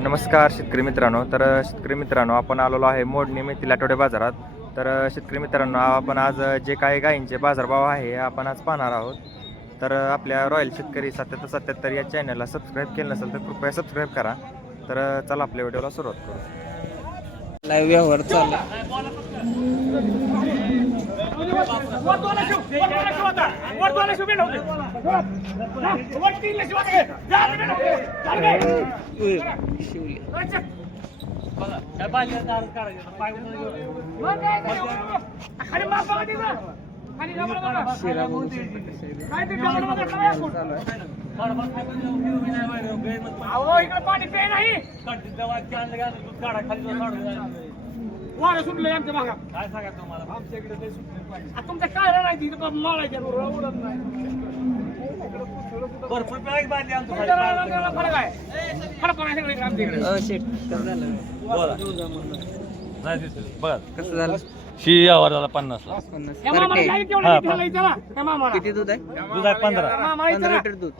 नमस्कार शेतकरी मित्रांनो. शेतकरी मित्रांनो, आपण आलेलो आहे मोडणी मेथील आठवडे बाजारात. शेतकरी मित्रांनो, आपण आज जे काही गायींचे बाजारभाव आहे आपण आज पाहणार आहोत. आपल्या रॉयल शेतकरी 7777 या चॅनलला सबस्क्राईब केलं नसेल तर कृपया सबस्क्राईब करा. चला आपल्या व्हिडिओला सुरुवात करू. लाईव्ह व्यवहार चालू वारं सुटलंय आमच्या भागात. काय सांगा तुम्हाला, आमच्या इकडे तुमच्या काय नाही तिथं माळायच्या उडत नाही. भरपूर फरक आहे. फरक नाही सगळीकडे आमच्या इकडे. कसं झालं? शी यावर झाला 50 ला. 50 या मामाला बरं काय काय? केवढं घेतलं विचारा. त्या मामाला किती दूध आहे? दूध आहे 15. मामाला 15 विचारा. लिटर दूध.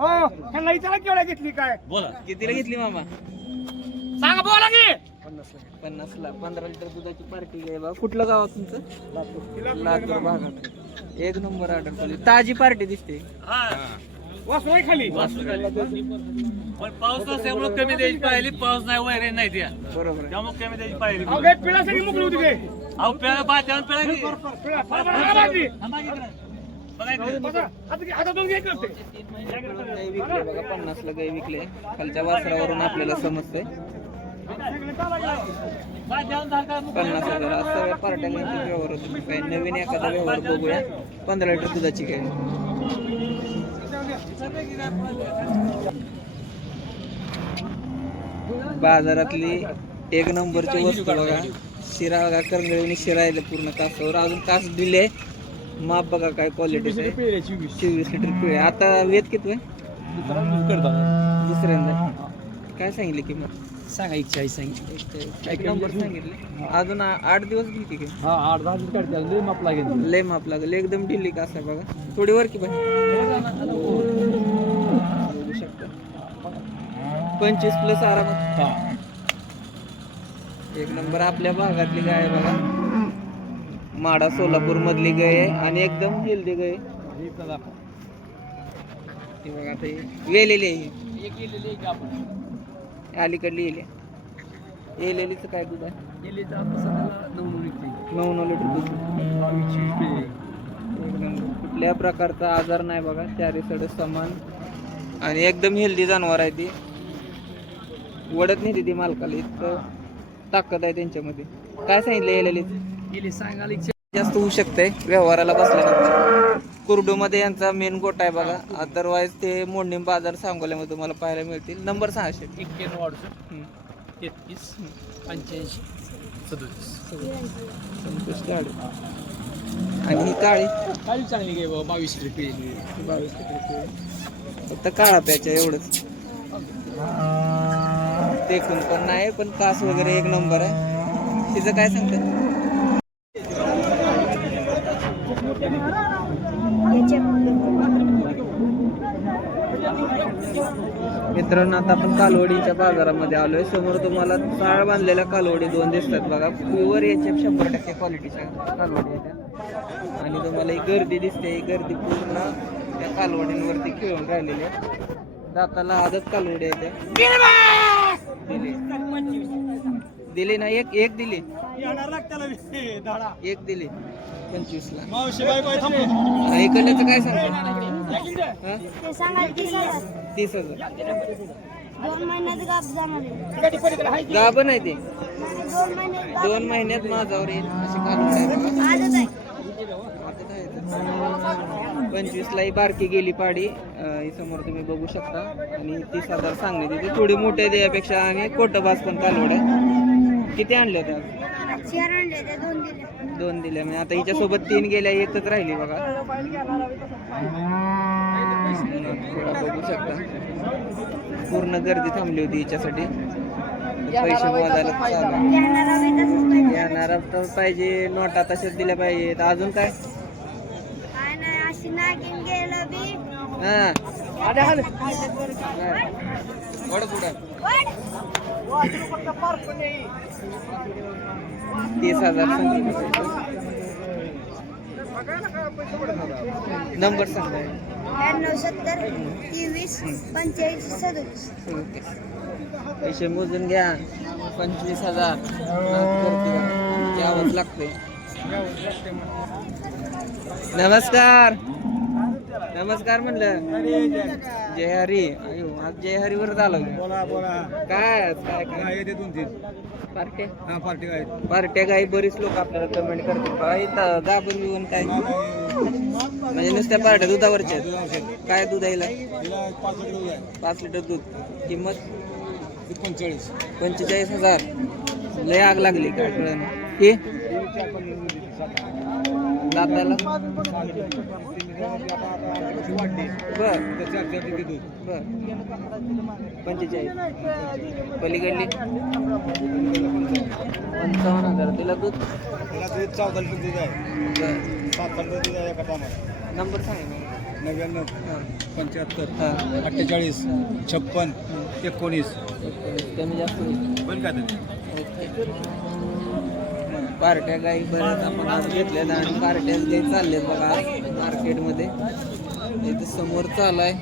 हो, त्यांना विचारा केवढ्या घेतली काय. बोला. कितीला घेतली मामा? सांगा बोला की. 50 ला 15 लिटर दुधाची पार्टी आहे बा. कुठलं गाव आहे तुमचं? लातूर भागात. एक नंबर ऑर्डर केली. ताजी पार्टी दिसते. वासोळी खाली. पण पाऊस असल्यामुळे कमी द्यायची पाहिली. पाऊस नाही, वैरे नाही द्या, बरोबर आहे. त्यामुळे कमी द्यायची पाहिली. अहो, एक पिळासाठी मोकळी होती ते. अहो पेळा बाजून पेळा की. पिळा, बरोबर बाजरी. बघायचं. आता दोन घे करते. गाई विकले बघा. 50 ला गाई विकले. खालच्या वासरावरून आपल्याला समजतंय 50,000. असं सगळ्या पार्ट्या गाईंचे व्यवहार होते. काही नवीन एखादा व्यवहार बघूया. 15 लिटर दुधाची गाय. बाजारातली एक नंबरची वस्तू बघा. शिरा बघा. करंगळीने शिरा आहे पूर्ण कासावर. अजून कास दिले. माप बघा काय क्वालिटीचं आहे. 24 लिटर पिळे. आता वेत किती आहे? दुसऱ्यांदा. काय सांगितले किंमत? सांगा 41 सांगितलं. एक नंबर सांगितले. अजून 8 दिवस घेते की? हा 8-10 दिवस काढते. लय माप लागेल. लय माप लागेल. एकदम ढिली का असं बघा. थोडी वर की बघू शकता. 25 प्लस आरामात. एक नंबर आपल्या भागातली गाय आहे बघा. माडा सोलापूर मधली गाय आहे आणि एकदम हेल्दी गाय आहे. ती बघा आता वेलेली आहे. अलीकडली येलेलीचं काय दूध आहे? 9 लिटर दूध. कुठल्या प्रकारचा आजार नाही बघा. चारी सड समान आणि एकदम हेल्दी जनावर आहे. ती वडत नाही ती मालकाला. इतकं ताकद आहे त्यांच्यामध्ये. काय सांगितलं येलेली? सांगायला जास्त होऊ शकतंय व्यवहाराला बसल्यानंतर. कुर्डूमध्ये यांचा मेन गोटा आहे बघा. अदरवाईज ते मोडणी बाजार सांगोल्यामध्ये तुम्हाला पाहायला मिळतील. नंबर सांगा शेट. 91 वाढतो. 33 85 37. आणि ही काळी काय चांगली गे 22 रुपये. 22 लिटर. फक्त काळा प्याच्या एवढंच. ते पण नाही, पण कास वगैरे एक नंबर आहे. तिचं काय सांगतात? मित्रांनो, आता आपण कालवडीच्या बाजारामध्ये आलोय. समोर तुम्हाला चाळ बांधलेल्या कालवडी 2 दिसतात बघा. प्युअर याच्या 100% क्वालिटीच्या कालवडी आहेत. आणि तुम्हाला ही गर्दी दिसते. ही गर्दी पूर्ण त्या कालवडींवरती खेळून राहिलेली आहे. दाताला आदत कालवडी आहे. दिली ना एक दिली. एक दिली 25 ला. इकडल्याचं काय सांगतो? 30,000. 2 महिन्यात गाब जाणार. गाभण आहे ते. 2 महिन्यात माझ्यावर येईल अशी कालवड आहे. 25 ला ही बारकी गेली पाडी. ही समोर तुम्ही बघू शकता. आणि 30,000 सांगणे तिथे. थोडी मोठ्या द्यापेक्षा आणि कोटबाज पण कालवड आहे. किती आणले त्या? 2 दिल्या. म्हणजे आता हिच्यासोबत 3 गेल्या. एकच राहिली बघा. बघू शकता पूर्ण गर्दी थांबली होती हिच्यासाठी. पैसे मोजायला येणार तर पाहिजे. नोटा तशाच दिल्या पाहिजेत. अजून काय? हा वड पुढं 30,000 नंबर सांगा 99 70 23 45 37. ओके पैसे मोजून घ्या 25,000 यावंच लागते नमस्कार नमस्कार म्हणलं जय हरी अयो आज जय हरीवर आलो काय पार्ट्या काही बरीच लोक आपल्याला कमेंट करतात गाभून बिवून काय म्हणजे नुसत्या पार्ट्या दुधावरच्या आहेत. काय दूध यायला 5 लिटर दूध किंमत 45,000 लय आग लागली काय कळलं हे दाताला बर 45 पलीकडली 55,000 तिला दूध नंबर सांगा 99 75 48 56 19 कमी जास्त होईल पार्ट्या गाई बऱ्याच आपण आज घेतल्यात आणि पार्ट्या जे चाललेत बघा मार्केटमध्ये इथं समोर चालाय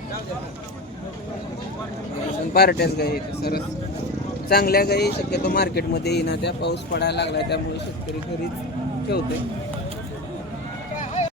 पार्ट्याच गाई सरस चांगल्या गाई शक्यतो मार्केटमध्ये येईना त्या पाऊस पडायला लागलाय त्यामुळे शेतकरी घरीच ठेवते